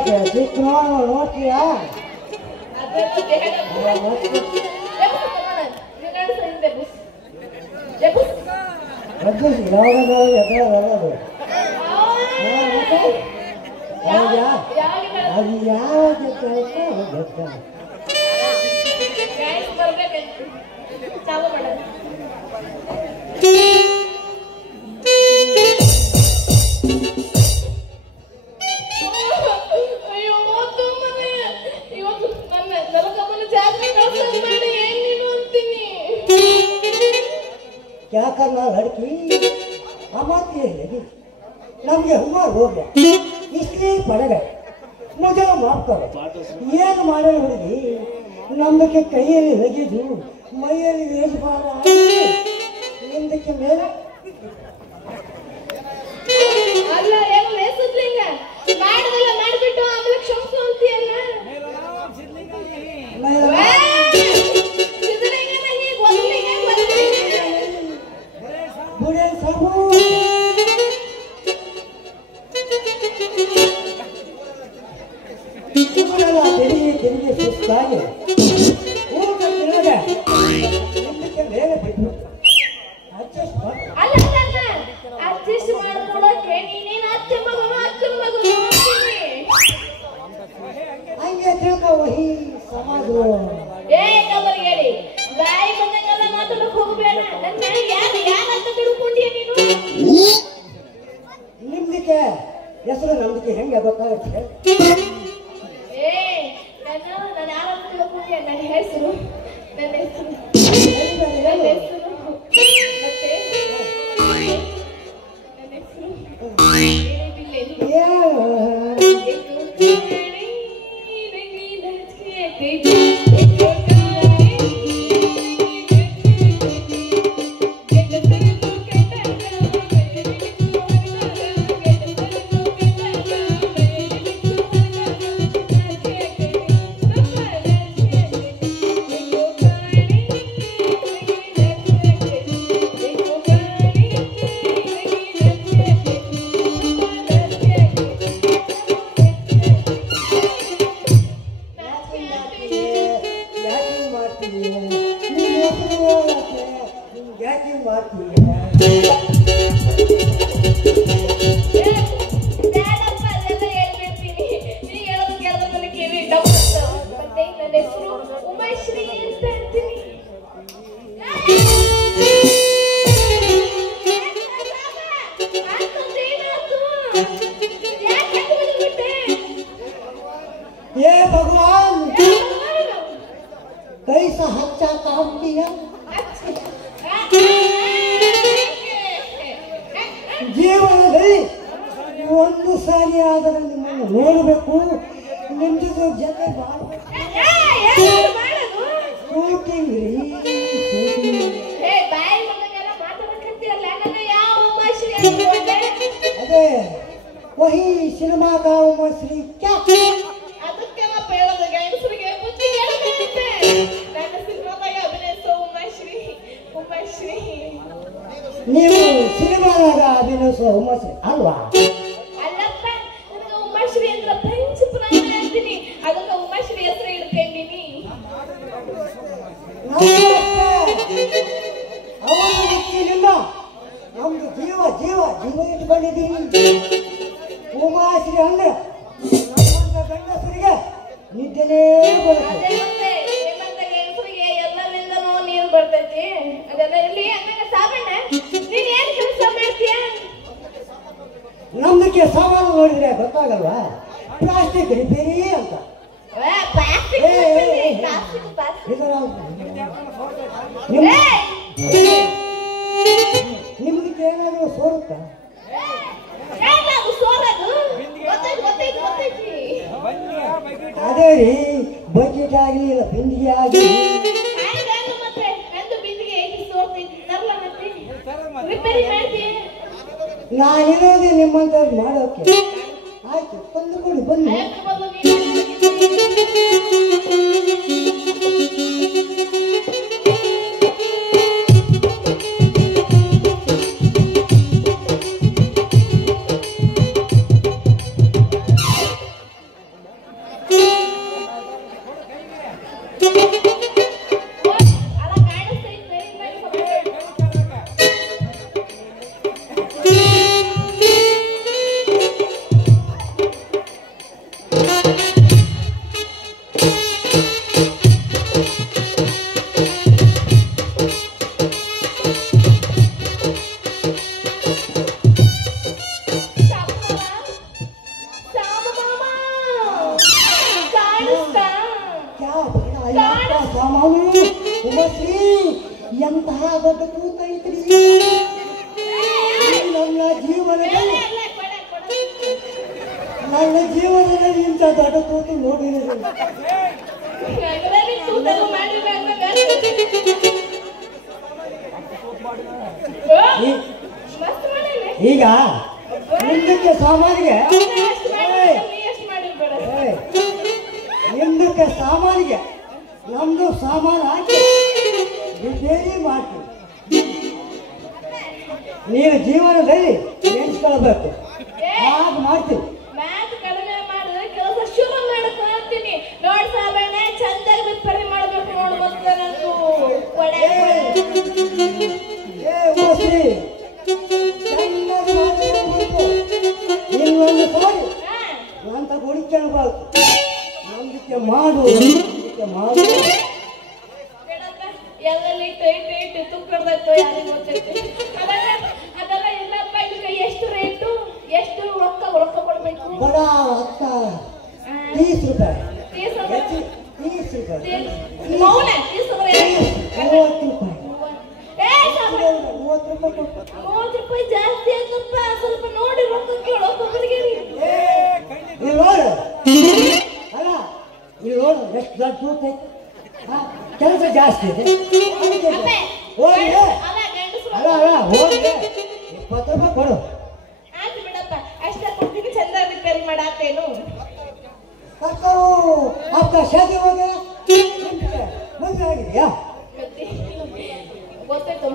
ಯಾಕೆ ಚಿಕ್ಕ ನೋಡ್ತೀಯಾ ಅದು ಯಾವ क्या करना लड़की हमारी लगी नम्गे हमार हो गया इसलिए पड़ गए मुझे माफ करो ಏನು ಮಾಡಲು ಹುಡುಗಿ ನಮ್ಮಕ್ಕೆ ಕೈಯಲ್ಲಿ ಲಗಿದು ಮೈಯಲ್ಲಿ ವೇಷಭಾರ ಹಿಂದಕ್ಕೆ ಮೇಲೆ ಅಲ್ಲ ಏನು ಲೇಸದ್ಲಿಂಗ ಮಾಡಿದಲ್ಲ ಮಾಡಿಬಿಟ್ಟು ಆಮೇಲೆ ಕ್ಷಮಿಸು ಅಂತೀಯಲ್ಲ बुढ़े साबू ತೆರಿಗೆ ಸುಸ್ತಾಗಿ ಊಟ ತಿನ್ನದೆ ಹಿಂದಕ್ಕೆ ಮೇಲೆ ಬಿಟ್ಟು ಅಡ್ಜಸ್ಟ್ ಮಾಡ್ಕೊಳಕ್ಕೆ ನೀನೇನು ಅತ್ತೆ ಮಗನು ಅಕ್ಕನ ಮಗನು ಹಂಗೆ ತಿಳ್ಕೊ ವಹಿ ಸಮಾಜ ಏ ಕಬರ್ ಹೇಳಿ ಬಾಯಿ ಬಂದಂಗೆಲ್ಲ ಮಾತಾಡಕ್ ಹೋಗ್ಬೇಡ ನನ್ನ ಯಾರಂತ ತಿಳ್ಕೊಂಡಿಯ ನೀನು ನಿಮ್ದಕ್ಕೆ ಹೆಸರು ನಮ್ದಕ್ಕೆ ಹೆಂಗೆ ಗೊತ್ತಾಗುತ್ತೆ ಏ ನಾನು ಯಾರಂತ ತಿಳ್ಕೊಂಡಿಯ ನನ್ನ ಹೆಸರು ಮತ್ತೆ ये भगवान कैसा अच्छा काम किया ಜೀವನದಲ್ಲಿ ಒಂದು ಸಾರಿ ಆದರೆ ನಿಮ್ಮನ್ನು ನೋಡಬೇಕು ನಿಮ್ಮ ಜೊತೆ ಶೂಟಿಂಗ್ ರೀ ಅದೇ ವಹಿ ಸಿನಿಮಾ का उमश्री क्या ನೀವು ಸಿನಿಮಾದಾಗ ಅಭಿನಯಿಸುವ ಉಮಾಶ್ರೀ ಅಲ್ವಾ ಅಲ್ಲಪ್ಪ ನನಗೆ ಉಮಾಶ್ರೀ ಅಂತ ಫ್ರೆಂಚ್ ಪ್ರಾಣ ಅಂತೀನಿ ಅದಕ್ಕೆ ಉಮಾಶ್ರೀ ಹೆಸರು ಇಟ್ಕೊಂಡಿನಿ ಅವನ ವ್ಯಕ್ತಿಯಿಂದ ನಮ್ದು ಜೀವ ಜೀವ ಜೀವ ಇಟ್ಕೊಂಡಿದ್ದೀನಿ ಉಮಾಶ್ರೀ ಅಂದ್ರೆ ನಮ್ಮಂತ ಗಂಡಸರಿಗೆ ನಿದ್ದೆನೇ ಬರುತ್ತೆ ಎಲ್ಲರಿಂದನೂ ನೀರು ಬರ್ತೈತಿ ಅದೆಲ್ಲ ಇಲ್ಲಿ ಹಂಗ ಸಾಬಣ್ಣ ನೀನ್ ಏನ್ ಕೆಲಸ ಮಾಡ್ತೀಯ ನಮ್ದಕ್ಕೆ ಸಾಮಾನು ನೋಡಿದ್ರೆ ಗೊತ್ತಾಗಲ್ವಾ ಪ್ಲಾಸ್ಟಿಕ್ ರಿಪೇರಿ ಅಂತ ನಿಮ್ದಕ್ಕೆ ಏನಾದರೂ ಸೋರುತ್ತಾ ಅದೇ ರೀ ಬಕೆಟ್ ಆಗಲಿ ಇಲ್ಲ ಬಿಂದಿಗೆ ಆಗಲಿ ನಾನಿರೋದು ನಿಮ್ಮಂಥದ್ದು ಮಾಡೋಕೆ ಆಯ್ತು ಬಂದು ಕೊಡಿ ಬನ್ನಿ ಅಲ್ಲ ಕಾಣಿಸ್ತೈತೆ ಎಂತಹ ದೊಡ್ಡ ಕೂತ ಐತ್ರಿ ನನ್ನ ಜೀವನದಲ್ಲಿ ಇಂಥ ದೊಡ್ಡ ಕೂತು ನೋಡಿರೋದು ಈಗ ಮುಂದಕ್ಕೆ ಸಾಮಾನಿಗೆ ನಮ್ದು ಸಾಮಾನು ಹಾಕಿ ರಿಪೇರಿ ಮಾಡ್ತೀವಿ. ನೀನು ಜೀವನದಲ್ಲಿ ನೆನೆಸ್ಕೊಳ್ಬೇಕು, ಹಾಗೆ ಮಾಡ್ತೀವಿ. ಮಾತು ಕಡಿಮೆ ಮಾಡಿದ್ರೆ ಕೆಲಸ ಶುರು ಮಾಡ್ತೀನಿ. ನೋಡ್ ಸಾಬಣ್ಣ ಚಂದಾಗಿ ರಿಪೇರಿ ಮಾಡ್ಬೇಕು ನೋಡ್ಬೇಕು ನಂದು ಇನ್ನೊಂದು ಸಾರಿ ಅಂತ ಹುಡುಕ್ಯಳ್ಬಾರ್ದು. ನಂಬಿಕೆ ಮಾಡು, ನಂಬಿಕೆ ಮಾಡು. ಎಲ್ಲೆಲ್ಲಿ ಟೈಟ್ ತುಕ್ಕಡ್ದೈತೋ ಯಾರಿಗೆ ಗೊತ್ತೈತಿ. ಅದೆಲ್ಲ ಇಲ್ಲಪ್ಪ. ಇದಕ್ಕೆ ಎಷ್ಟು ರೇಟು, ಎಷ್ಟು ರೊಕ್ಕ ಕೊಡ್ಬೇಕು? ಬಡ ಅಕ್ಕ 30 ರೂಪಾಯಿ. 30 ರೂಪಾಯಿ. 30 ರೂಪಾಯಿ. 30 ರೂಪಾಯಿ ಜಾಸ್ತಿ ಆಯ್ತಪ್ಪ. ಸ್ವಲ್ಪ ನೋಡಿ ರೊಕ್ಕ ಕೇಳು ಒಬ್ಬೊಬ್ಬರಿಗೆ. ನೋಡು ಅಲ್ಲ, ಇಲ್ಲಿ ನೋಡು ಎಷ್ಟು ದೊಡ್ಡ ತೂಕ ಐತೆ. ಕೆಲಸ ಜಾಸ್ತಿ ಇದೆ. ಹೋಗಿ ಅಲ್ಲ ಹೋಗಿ 20 ರೂಪಾಯಿ ಕೊಡು. ಆಯ್ತು ಬಿಡಪ್ಪ, ಅಷ್ಟೇ ಕೊಡ್ತೀನಿ. ಚಂದ ರಿಪೇರಿ ಮಾಡಾತೇನು ಅಕ್ಕ ಶಾದಿ ಹೋಗ ಮದುವೆ ಆಗಿದೆಯಾ? ಗೊತ್ತಾಯ್ತು.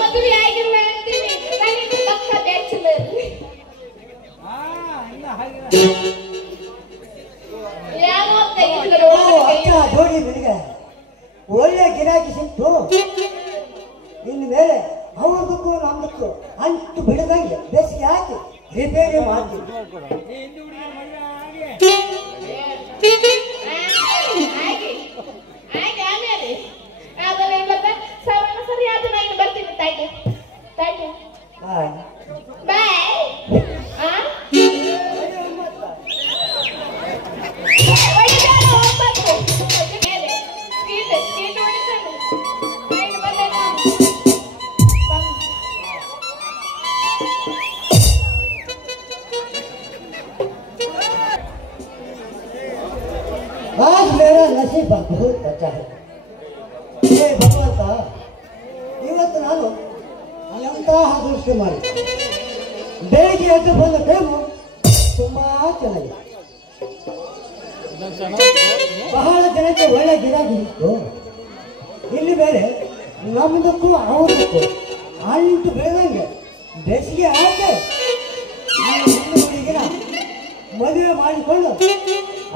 ಮದುವೆ ಆಗಿಲ್ಲ ಅಂತೀನಿ. ನನಗೆ ಪಕ್ಕ ಬ್ಯಾಚುಲರ್. ಜೋಡಿ ಬೆಳಿಗ್ಗೆ ಒಳ್ಳೆ ಗಿರಾಕಿ ಸಿಕ್ತು. ಇನ್ನು ಮೇಲೆ ಅವ್ರದಕ್ಕೂ ನಮ್ದಕ್ಕೂ ಅಂಟು ಬಿಡದಂಗೆ ಬೇಸಿಗೆ ಹಾಕಿ ರಿಪೇರಿ ಮಾಡ್ತೀವಿ. ಸರಿ ಆದ ನಾನು ಬರ್ತೀನಿ. ತಾಯ್ತು ತಾಯ್ತು ಬಾಯ್. आज मेरा नसीब बहुत अच्छा है. हे ಭಗವಂತ, ಇವತ್ತು ನಾನು ಎಂತಹ ಅದೃಷ್ಟ ಮಾಡಿ ಬೆಳಿಗ್ಗೆ ಎದ್ದು ಬಂದ ಟೈಮು ತುಂಬಾ ಚೆನ್ನಾಗಿದೆ. ಬಹಳ ಜನಕ್ಕೆ ಒಳ್ಳೆ ಗಿರಾಕಿ ಇತ್ತು. ಇಲ್ಲಿ ಬೇರೆ ನಮ್ದಕ್ಕೂ ಅವ್ರದಕ್ಕೂ ಅಂಟು ಬೆಳೆದಂಗೆ ಬೇಸಿಗೆ ಆಯ್ತು. ಹುಡುಗಿನ ಮದುವೆ ಮಾಡಿಕೊಂಡು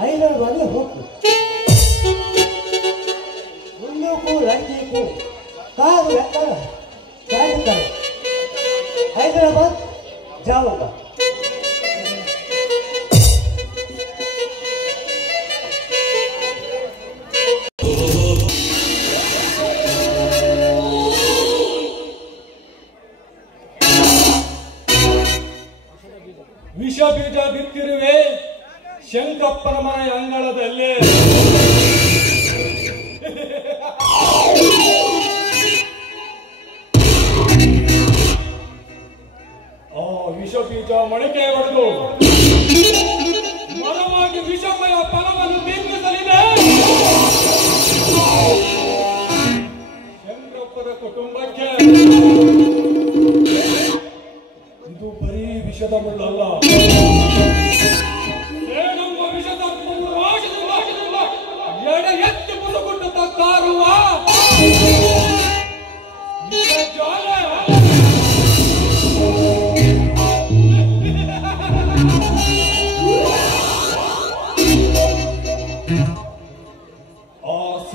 500 ಮದುವೆ ಹೋಗ್ತೀವಿ. ಹುಡುಗಕ್ಕೂ ಲಡ್ಕಿಗೂ ಕಾದು ಎತ್ತರ ಸಾಗುತ್ತಾರೆ. ಹೈದರಾಬಾದ್ ಜಾವಕ ವಿಷ ಬೀಜ ಬಿತ್ತಿರುವೆ ಶಂಕಪ್ಪನ ಮನೆ ಅಂಗಳದಲ್ಲಿ.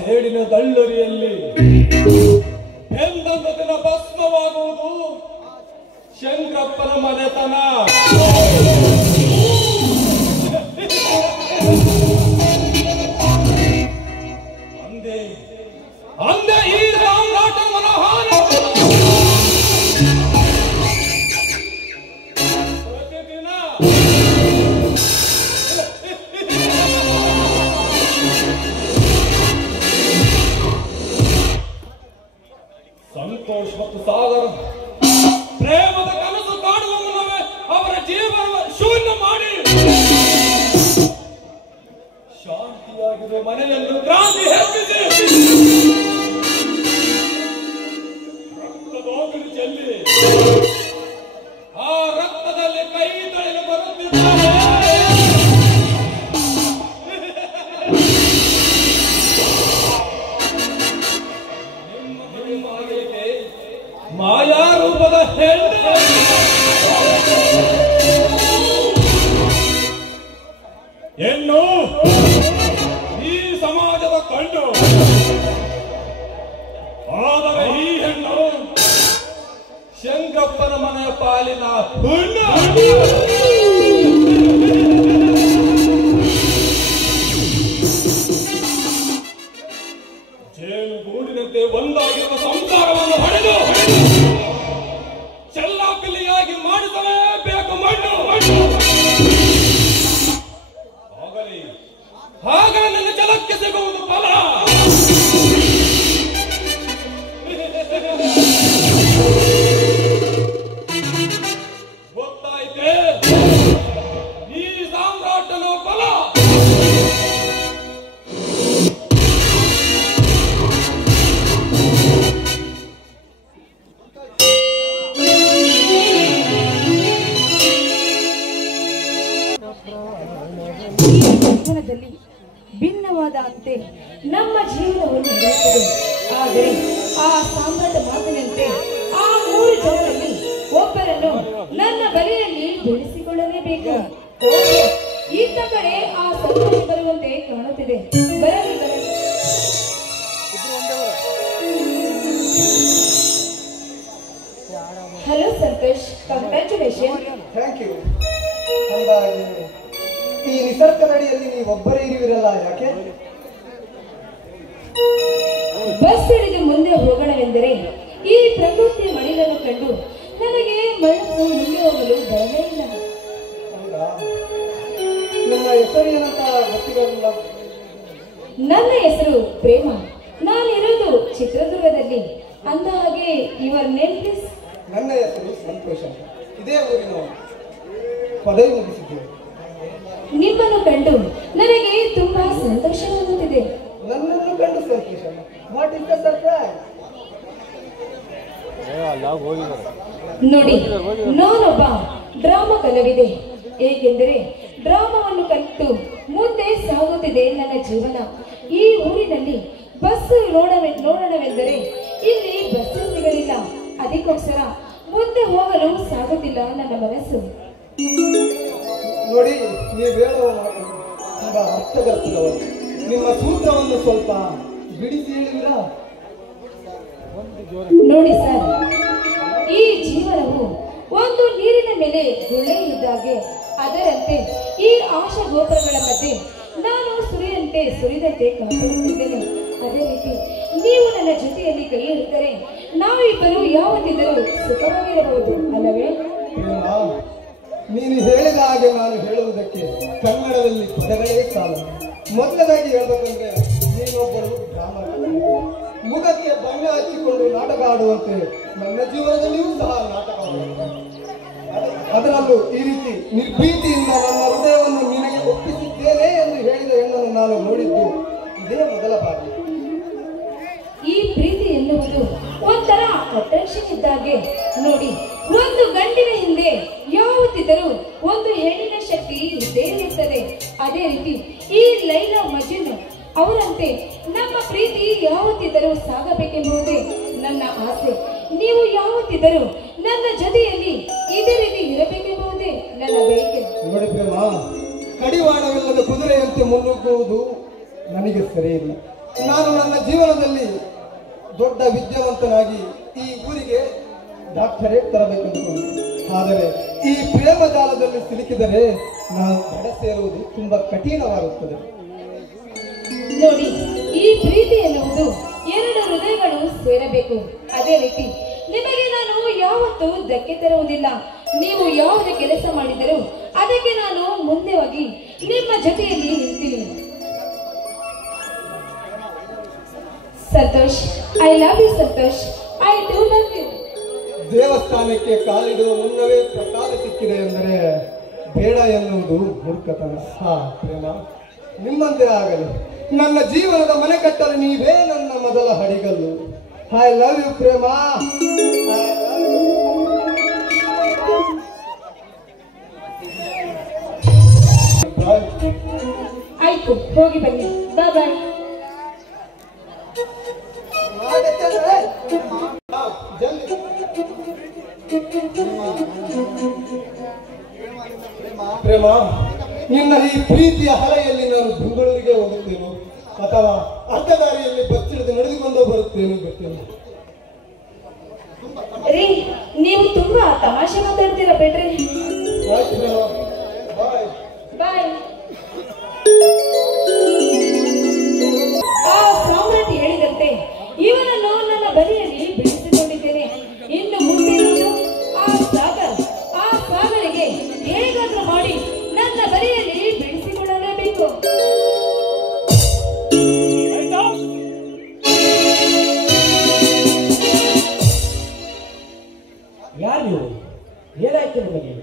ಸೇಡಿನ ದಳ್ಳರಿಯಲ್ಲಿ ಎಂದಂತ ದಿನ ಭಸ್ಮವಾಗುವುದು ಶಂಕರಪ್ಪನ ಮನೆತನ. ಅಂದೆ ಈ ಸಾಮ್ರಾಟ ಮನೋಹರ ಪ್ರತಿದಿನ ಸಂತೋಷ್ ಮತ್ತು ಸಾಗರ ಪ್ರೇಮದ ಕನಸು ಕಾಡುವ ಮುನ್ನವೇ ಅವರ ಜೀವನ ಶೂನ್ಯ ಮಾಡಿ ಶಾಂತಿಯಾಗಿರುವ ಮನೆಯನ್ನು ಕ್ರಾಂತಿ ಹೆಚ್ಚಿಸಿ ರಕ್ತದೋಗಲು ಚೆಲ್ಲಿ ಆ ರಕ್ತದಲ್ಲಿ ಕೈ ತೊಳೆದು ಬರುತ್ತಿದ್ದಾರೆ. ನಿಮ್ಮ ಮಾಯೆಗೆ ಮಾಯಾ ರೂಪದ ಹೆಣ್ಣು ಹೆಣ್ಣು ಈ ಸಮಾಜದ ಕಣ್ಣು. ಆದರೆ ಈ ಹೆಣ್ಣು ಶಂಕರಪ್ಪನ ಮನೆಯ ಪಾಲಿನ ಹುಣ್ಣು. ಜೇನು ಗೂಡಿನಂತೆ ಒಂದಾಗಿರುವ ಸಂಸಾರವನ್ನು ಹೊಡೆದು ಚೆಲ್ಲಾಪಿಲ್ಲಿಯಾಗಿ ಮಾಡಿಸಲೇಬೇಕು ಮಣ್ಣು. ಆಗ ನನ್ನ ಜಲಕ್ಕೆ ಸಿಗುವುದು ಫಲ. ಗೊತ್ತಾಯ್ತೆ ಈ ಸಾಮ್ರಾಟನ ಫಲ. ಜೀವನದಲ್ಲಿ ಭಿನ್ನವಾದ ಅಂತೆ ನಮ್ಮ ಜೀವನವನ್ನು ನಡೆಯುತ್ತದೆ. ಆದರೆ ಆ ಸಾಮ್ರಾಟ ಮಾತಿನಂತೆ ಆ 3 ಜನರಲ್ಲಿ ಒಬ್ಬರನ್ನು ನನ್ನ ಬಳಿಯಲ್ಲಿ ಬೆಳೆಸಿಕೊಳ್ಳಲೇಬೇಕು. ಈತ ಕಡೆ ಆ ಸಂತೋಷ ಬರುವಂತೆ ಕಾಣುತ್ತಿದೆ. ಬರಲಿ ಬರಲಿ. Hello Santosh, congratulation. Thank you. ಅಂದಾಗೆ ಈ ನಿಸರ್ಗದಡಿಯಲ್ಲಿ ನೀವೊಬ್ಬರೇ ಇರುವಿರಲ್ಲ, ಯಾಕೆ? ಬಸ್ ಹಿಡಿದು ಮುಂದೆ ಹೋಗೋಣವೆಂದರೆ ಈ ಪ್ರಕೃತಿ ಮಡಿಲನ್ನು ಕಂಡು ನನಗೆ ಮನಸ್ಸು ಮುಂದೆ ಹೋಗಲು ಬರಲೇ ಇಲ್ಲ. ಹೌದಾ? ನಿಮ್ಮ ಹೆಸರು ಏನಂತ ಗೊತ್ತಿರಲಿಲ್ಲ. ನನ್ನ ಹೆಸರು ಪ್ರೇಮ. ನಾನಿರೋದು ಚಿತ್ರದುರ್ಗದಲ್ಲಿ. ಅಂದ ಹಾಗೆ ಯುವರ್ ನೇಮ್ ಪ್ಲೀಸ್? ನನ್ನ ಹೆಸರು ಸಂತೋಷ. ಇದೇ ಊರಿನ ಪದವಿ ಮುಗಿಸಿದ್ದೇವೆ. ನಿಮ್ಮನ್ನು ಕಂಡು ನನಗೆ ತುಂಬಾ ಸಂತೋಷವಾಗುತ್ತಿದೆ. ನನ್ನನ್ನು ಕಂಡು ಸಂತೋಷ. What is the surprise? ನೋಡಿ, ನಾನೊಬ್ಬ ಡ್ರಾಮಾ ಕಲಾವಿದೆ. ಏಕೆಂದರೆ ಡ್ರಾಮಾವನ್ನು ಕಲಿತು ಮುಂದೆ ಸಾಗುತ್ತಿದೆ ನನ್ನ ಜೀವನ. ಈ ಊರಿನಲ್ಲಿ ಬಸ್ ನೋಡೋಣವೆಂದರೆ ಇಲ್ಲಿ ಬಸ್ ಸಿಗಲಿಲ್ಲ. ಅದಕ್ಕೋಸ್ಕರ ಮುಂದೆ ಹೋಗಲು ಸಾಗುತ್ತಿಲ್ಲ ನನ್ನ ಮನಸ್ಸು. ನೋಡಿ, ನೀವು ಹೇಳುವ ಮಾತು ತುಂಬಾ ಅರ್ಥಗರ್ಭಿತವರು. ನಿಮ್ಮ ಸೂತ್ರವನ್ನು ಸ್ವಲ್ಪ ಬಿಡಿಸಿ ಹೇಳಿದಿರಾ? ನೋಡಿ ಸರ್, ಈ ಜೀವನವು ಒಂದು ನೀರಿನ ಮೇಲೆ ಗುಳ್ಳೆ ಇದ್ದಾಗೆ. ಅದರಂತೆ ಈ ಆಶಾ ಗೋಪುರಗಳ ಮಧ್ಯೆ ನಾನು ಸುರಿದಂತೆ ಕಾಪಾಡುತ್ತಿದ್ದೇನೆ. ಅದೇ ರೀತಿ ನೀವು ನನ್ನ ಜೊತೆಯಲ್ಲಿ ಕೈ ಹಿಡಿದರೆ ನಾವಿಬ್ಬರು ಯಾವತ್ತಿದ್ದರೂ ಸುಖವಾಗಿರಬಹುದು, ಅಲ್ಲವೇ? ನೀನು ಹೇಳಿದ ಹಾಗೆ ನಾನು ಹೇಳುವುದಕ್ಕೆ ಕನ್ನಡದಲ್ಲಿ ಪದಗಳೇ ಸಾಲ. ಮೊದಲದಾಗಿ ಹೇಳ್ಬೇಕಂದ್ರೆ, ನೀನೊಬ್ಬರು ಡ್ರಾಮಾ ಮುಖಕ್ಕೆ ಬಣ್ಣ ಹಚ್ಚಿಕೊಂಡು ನಾಟಕ ಆಡುವಂತೆ ನನ್ನ ಜೀವನದಲ್ಲಿಯೂ ಸಹ ನಾಟಕ ಅದರಲ್ಲೂ ಈ ರೀತಿ ನಿರ್ಭೀತಿಯಿಂದ ನನ್ನ ಹೃದಯವನ್ನು ನಿನಗೆ ಒಪ್ಪಿಸಿದ್ದೇನೆ ಎಂದು ಹೇಳಿದ ಹೆಣ್ಣನ್ನು ನಾನು ನೋಡಿದ್ದು ಇದೇ ಮೊದಲ ಬಾರಿ. ಈ ಪ್ರೀತಿ ಎನ್ನುವುದು ಒಂಥರ ಅಟ್ರಾಕ್ಷನ್ ಇದ್ದಾಗೆ. ನೋಡಿ, ಒಂದು ಗಂಡಿನ ಹಿಂದೆ ಯಾವತ್ತಿದ್ದರೂ ಒಂದು ಹೆಣ್ಣಿನ ಶಕ್ತಿ ಇದ್ದೇ ಇರುತ್ತದೆ. ಅದೇ ರೀತಿ ಈ ಲೈಲಾ ಮಜ್ನು ಅವರಂತೆ ನಮ್ಮ ಪ್ರೀತಿ ಯಾವತ್ತಿದ್ದರೂ ಸಾಗಬೇಕೆಂಬುದೇ ನನ್ನ ಆಸೆ. ನೀವು ಯಾವತ್ತಿದ್ದರೂ ನನ್ನ ಜೊತೆಯಲ್ಲಿ ಇದೇ ರೀತಿ ಇರಬೇಕೆಂಬುದೇ ನನ್ನ ಬಯಕೆ. ನೋಡಿ ಪ್ರೇಮ, ಕಡಿವಾಣವಿಲ್ಲದ ಕುದುರೆಯಂತೆ ಮುನ್ನುಗ್ಗುವುದು ನನಗೆ ಸರಿಯಿಲ್ಲ. ನಾನು ನನ್ನ ಜೀವನದಲ್ಲಿ ದೊಡ್ಡ ವಿದ್ಯಾವಂತನಾಗಿ ಈ ಊರಿಗೆ ಡಾಕ್ಟರೇಟ್ ತರಬೇಕೆಂದುಕೊಂಡು, ಆದರೆ ಈ ಪ್ರೇಮ ಜಾಲದಲ್ಲಿ ಸಿಲುಕಿದರೆ ನಾನು ದಡ ಸೇರುವುದು ತುಂಬಾ ಕಠಿಣವಾಗುತ್ತದೆ. ನೋಡಿ, ಈ ಪ್ರೀತಿ ಎನ್ನುವುದು ಎರಡು ಹೃದಯಗಳು ಸೇರಬೇಕು. ಅದೇ ರೀತಿ ನಿಮಗೆ ನಾನು ಯಾವತ್ತೂ ಧಕ್ಕೆ ತರುವುದಿಲ್ಲ. ನೀವು ಯಾವುದೇ ಕೆಲಸ ಮಾಡಿದರೂ ಅದಕ್ಕೆ ನಾನು ಮುಂದೆ ಹೋಗಿ ನಿಮ್ಮ ಜೊತೆಯಲ್ಲಿ ನಿಲ್ತೀನಿ. Santosh, I love you Santosh, I do love you. ದೇವಸ್ಥಾನಕ್ಕೆ ಕಾಲಿಡುವ ಮುನ್ನವೇ ಪ್ರಸಾದ ಸಿಕ್ಕಿದೆ ಎಂದರೆ ಬೇಡ ಎನ್ನುವುದು ಮೂರ್ಖತನ. ಹಾ ಪ್ರೇಮ, ನಿಮ್ಮಂತೆ ಆಗಲಿ. ನನ್ನ ಜೀವನದ ಮನೆ ಕಟ್ಟಲು ನೀವೇ ನನ್ನ ಮೊದಲ ಹಡಿಗಲ್ಲು. ಐ ಲವ್ ಯು ಪ್ರೇಮ. ಆಯ್ತು, ಹೋಗಿ ಬನ್ನಿ. ಬಾಯ್ ಬಾಯ್. ಪ್ರೇಮ, ನಿನ್ನ ಈ ಪ್ರೀತಿಯ ಹಲೆಯಲ್ಲಿ ನಾನು ಬೆಂಗಳೂರಿಗೆ ಹೋಗುತ್ತೇನೋ ಅಥವಾ ಅರ್ಧ ದಾರಿಯಲ್ಲಿ ಬಚ್ಚಿಡಿದು ನಡೆದುಕೊಂಡು ಬರುತ್ತೇನೋ ಗೊತ್ತಿಲ್ಲ. ರೀ, ನೀವು ತುಂಬಾ ತಮಾಷೆ ಮಾತಾಡ್ತೀರಾ ಬೇಡ್ರಿ. ಆಯ್ತು ಪ್ರೇಮ, ಬಾಯ್ ಬಾಯ್. ಆ ಸಾಮ್ರಾಟ್ ಹೇಳಿದಂತೆ ಇವನನ್ನು ನನ್ನ ಬದಿಯಲ್ಲಿ ಬಿಡಿಸಿಕೊಂಡಿದ್ದೇನೆ. ಇನ್ನು ಮುಂದೆ ಇರುವುದು ಆ ಸಾಗರಿಗೆ ಹೇಗಾದ್ರೂ ಮಾಡಿ ನನ್ನ ಬದಿಯಲ್ಲಿ ಬಿಡಿಸಿಕೊಳ್ಳಲೇಬೇಕು. ಯಾರು? ಏನಾಯ್ತು ನಿಮಗೆ?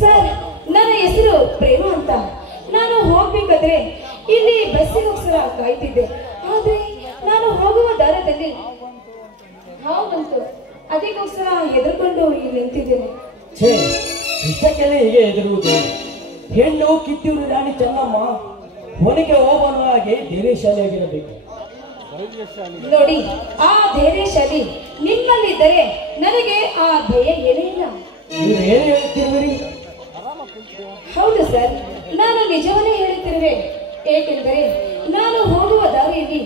ಸರ್, ನನ್ನ ಹೆಸರು ಪ್ರೇಮ ಅಂತ. ನಾನು ಹೋಗ್ಬೇಕಾದ್ರೆ ಇಲ್ಲಿ ಬಸ್ಸಿಗೋಸ್ಕರ ಕಾಯ್ತಿದ್ದೆ. ಆದ್ರೆ ನಾನು ಹೋಗುವ ದಾರದಲ್ಲಿ ಹಾವು ಬಂತು. ಅದಕ್ಕೋಸ್ಕರ ಹೆದರ್ಕೊಂಡು ಇಲ್ಲಿ ನಿಂತಿದ್ದೇನೆ. ಛೇ, ಇಷ್ಟಕ್ಕೆಲ್ಲ ಹೀಗೆ ಹೆದರುವುದು? ಹೆಣ್ಣು ಕಿತ್ತೂರು ರಾಣಿ ಚೆನ್ನಮ್ಮ ಹೊನಗೆ ಹೋಗುವ ಹಾಗೆ ಧೈರ್ಯಶಾಲಿಯಾಗಿರಬೇಕು. ನೋಡಿ, ಆ ಧೈರ್ಯಶಾಲಿ ನಿಮ್ಮಲ್ಲಿದ್ದರೆ ನನಗೆ ಆ ಭಯ ಏನೇ ಇಲ್ಲ. ನೀವು ಏನು ಹೇಳ್ತಿರುವಿರಿ? ಹೌದು ಸರ್, ನಾನು ನಿಜವನ್ನೇ ಹೇಳುತ್ತಿರುವೆ. ಏಕೆಂದರೆ ನಾನು ಹೋಗುವ ದಾರಿಯಲ್ಲಿ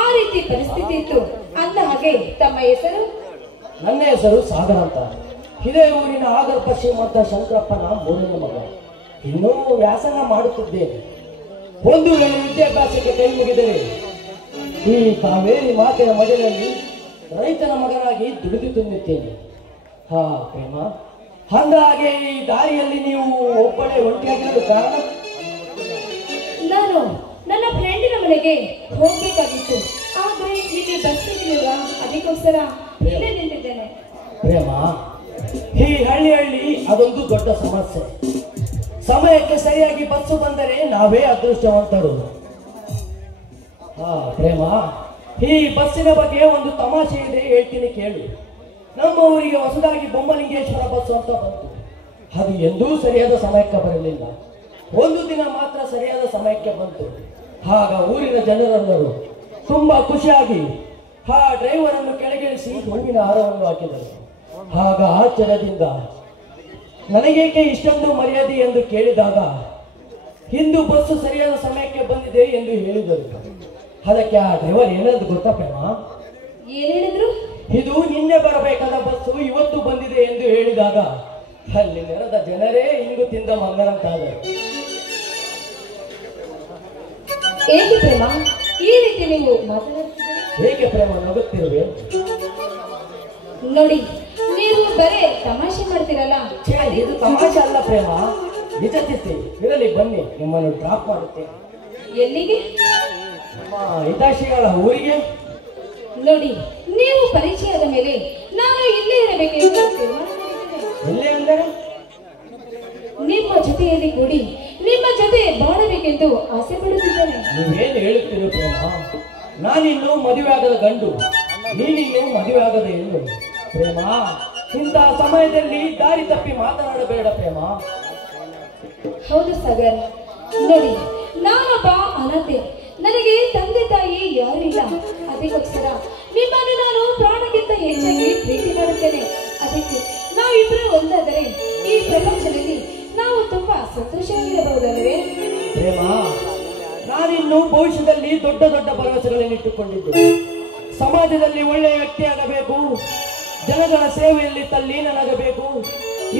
ಆ ರೀತಿ ಪರಿಸ್ಥಿತಿ ಇತ್ತು. ಅಂದ ಹಾಗೆ ತಮ್ಮ ಹೆಸರು? ನನ್ನ ಹೆಸರು ಸಾಗರ ಅಂತ. ಇದೇ ಊರಿನ ಆಗರ್ಭ ಶ್ರೀಮಂತ ಶಂಕರಪ್ಪನ ಮೂರನೇ ಮಗ. ಇನ್ನೂ ವ್ಯಾಸಂಗ ಮಾಡುತ್ತಿದ್ದೇನೆ. ಒಂದು ವೇಳೆ ವಿದ್ಯಾಭ್ಯಾಸಕ್ಕೆ ಕೈ ಮುಗಿದರೆ ಈ ಕಾವೇರಿ ಮಾತೆಯ ಮಡಿಲಲ್ಲಿ ರೈತನ ಮಗನಾಗಿ ದುಡಿದು ತುಂಬುತ್ತೇನೆ. ಹಾ ಪ್ರೇಮ, ಹಾಗೆ ಈ ದಾರಿಯಲ್ಲಿ ನೀವು ಒಬ್ಬಳೇ ಒಂಟಿಯಾಗಿರಲು ಕಾರಣ? ನಾನು ನನ್ನ ಫ್ರೆಂಡಿನ ಮನೆಗೆ ಹೋಗ್ಬೇಕಾಗಿತ್ತು. ಆದ್ರೆ ಇಲ್ಲಿ ಬಸ್ ಸಿಗಲಿಲ್ಲ. ಅದಕ್ಕೋಸ್ಕರ ಇಲ್ಲೇ ನಿಂತಿದ್ದೇನೆ. ಪ್ರೇಮ, ಈ ಹಳ್ಳಿ ಅದೊಂದು ದೊಡ್ಡ ಸಮಸ್ಯೆ. ಸಮಯಕ್ಕೆ ಸರಿಯಾಗಿ ಬಸ್ಸು ಬಂದರೆ ನಾವೇ ಅದೃಷ್ಟವಂತರು. ಹಾ ಪ್ರೇಮ, ಈ ಬಸ್ಸಿನ ಬಗ್ಗೆ ಒಂದು ತಮಾಷೆ ಇದೆ, ಹೇಳ್ತೀನಿ ಕೇಳು. ನಮ್ಮ ಊರಿಗೆ ಹೊಸದಾಗಿ ಬೊಮ್ಮಲಿಂಗೇಶ್ವರ ಬಸ್ಸು ಅಂತ ಬಂತು. ಅದು ಎಂದೂ ಸರಿಯಾದ ಸಮಯಕ್ಕೆ ಬರಲಿಲ್ಲ. ಒಂದು ದಿನ ಮಾತ್ರ ಸರಿಯಾದ ಸಮಯಕ್ಕೆ ಬಂತು. ಆಗ ಊರಿನ ಜನರೆಲ್ಲರೂ ತುಂಬಾ ಖುಷಿಯಾಗಿ ಆ ಡ್ರೈವರ್ ಅನ್ನು ಕೆಳಗಿಳಿಸಿ ಹೂವಿನ ಹಾರವನ್ನು ಹಾಕಿದರು. ಆಗ ಆಶ್ಚರ್ಯದಿಂದ ನನಗೇಕೆ ಇಷ್ಟೊಂದು ಮರ್ಯಾದೆ ಎಂದು ಕೇಳಿದಾಗ ಇಂದು ಬಸ್ಸು ಸರಿಯಾದ ಸಮಯಕ್ಕೆ ಬಂದಿದೆ ಎಂದು ಹೇಳಿದರು. ಅದಕ್ಕೆ ಆ ಡ್ರೈವರ್ ಏನದು ಗೊತ್ತಾ ಪ್ರೇಮ? ಏನ್ ಹೇಳಿದ್ರು? ಇದು ನಿನ್ನೆ ಬರಬೇಕಾದ ಬಸ್ಸು ಇವತ್ತು ಬಂದಿದೆ ಎಂದು ಹೇಳಿದಾಗ ಅಲ್ಲಿ ನೆರೆದ ಜನರೇ ಇಂಗು ತಿಂದ ಮಂಗನಂತಾದರು. ಏಕೆ ಪ್ರೇಮ ಈ ರೀತಿ ನೀವು ಮಾತನಾಡ್ತಿದ್ದೀರಿ? ಹೇಗೆ ಪ್ರೇಮ ನಗುತ್ತಿರುವೆ? ನೋಡಿ, ನೀವು ಬರೇ ತಮಾಷೆ ಮಾಡ್ತೀರಲ್ಲ. ಇದು ತಮಾಷೆ ಅಲ್ಲ ಪ್ರೇಮ, ನಿಜ ತಿಥಿ. ಇರಲಿ ಬನ್ನಿ, ನಿಮ್ಮನ್ನು ಡ್ರಾಪ್ ಮಾಡುತ್ತೇನೆ. ಎಲ್ಲಿಗೆ? ನಮ್ಮ ಹಿತಾಶಿಗಳ ಊರಿಗೆ. ನೋಡಿ, ನೀವು ಪರಿಚಯದ ಮೇಲೆ ನಾನು ಇಲ್ಲೇ ಇರಬೇಕೆಂದು ತೀರ್ಮಾನ ಮಾಡಿದ್ದೇನೆ. ಎಲ್ಲಿ ಅಂದರೆ? ನಿಮ್ಮ ಜೊತೆಯಲ್ಲಿ ಕೂಡಿ ನಿಮ್ಮ ಜೊತೆ ಬಾಳಬೇಕೆಂದು ಆಸೆ ಪಡುತ್ತಿದ್ದೇನೆ. ನೀವೇನು ಹೇಳುತ್ತೀರೋ ಪ್ರೇಮ? ನಾನಿನ್ನು ಮದುವೆ ಆಗದ ಗಂಡು, ನೀನಿನ್ನು ಮದುವೆ ಆಗದ ಹೆಣ್ಣು. ಪ್ರೇಮ, ಇಂತಹ ಸಮಯದಲ್ಲಿ ದಾರಿ ತಪ್ಪಿ ಮಾತನಾಡಬೇಡ ಪ್ರೇಮ. ಹೌದು ಸಾಗರ್, ನೋಡಿ, ನಾನೊಬ್ಬ ಅನಾಥೆ. ನನಗೆ ತಂದೆ ತಾಯಿ ಯಾರು ಇಲ್ಲ. ಅದಕ್ಕೋಸ್ಕರ ನಿಮ್ಮನ್ನು ನಾನು ಪ್ರಾಣಕ್ಕಿಂತ ಹೆಚ್ಚಾಗಿ ಪ್ರೀತಿ ಮಾಡುತ್ತೇನೆ. ಅದಕ್ಕೆ ನಾವಿಬ್ಬರು ಒಂದಾದರೆ ಈ ಪ್ರಪಂಚದಲ್ಲಿ ನಾವು ತುಂಬಾ ಸಂತೋಷವಾಗಿರಬಹುದಲ್ವೇ? ಪ್ರೇಮ, ನಾನಿನ್ನು ಭವಿಷ್ಯದಲ್ಲಿ ದೊಡ್ಡ ದೊಡ್ಡ ಭರವಸೆಗಳನ್ನು ಇಟ್ಟುಕೊಂಡಿದ್ದೆ. ಸಮಾಜದಲ್ಲಿ ಒಳ್ಳೆಯ ವ್ಯಕ್ತಿಯಾಗಬೇಕು, ಜನಗಳ ಸೇವೆಯಲ್ಲಿ ತಲ್ಲೀನನಾಗಬೇಕು,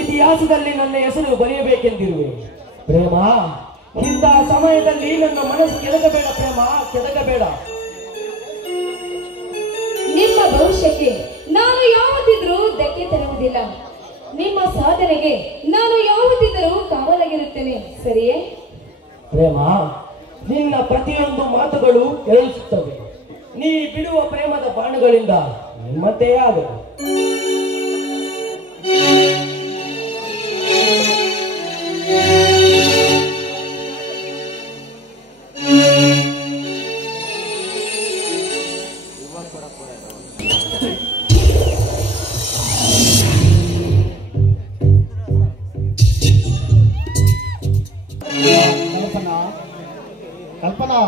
ಇತಿಹಾಸದಲ್ಲಿ ನನ್ನ ಹೆಸರು ಬರೆಯಬೇಕೆಂದಿರುವೆ. ಪ್ರೇಮ, ಇಂತಹ ಸಮಯದಲ್ಲಿ ನನ್ನ ಮನಸ್ಸು ಕೆದಕಬೇಡ ಪ್ರೇಮ, ಕೆದಕಬೇಡ. ನಿಮ್ಮ ಭವಿಷ್ಯಕ್ಕೆ ನಾನು ಯಾವತ್ತಿದ್ರೂ ಧಕ್ಕೆ ತರುವುದಿಲ್ಲ. ನಿಮ್ಮ ಸಾಧನೆಗೆ ನಾನು ಯಾವತ್ತಿದ್ದರೂ ಕಾವಲಾಗಿರುತ್ತೇನೆ, ಸರಿಯೇ? ಪ್ರೇಮ, ನಿನ್ನ ಪ್ರತಿಯೊಂದು ಮಾತುಗಳು ಕೇಳಿಸುತ್ತವೆ. ನೀ ಬಿಡುವ ಪ್ರೇಮದ ಬಾಣಗಳಿಂದ ನಿಮ್ಮಂತೆಯೇ ಆಗದು. ಕಲ್ಪನಾ,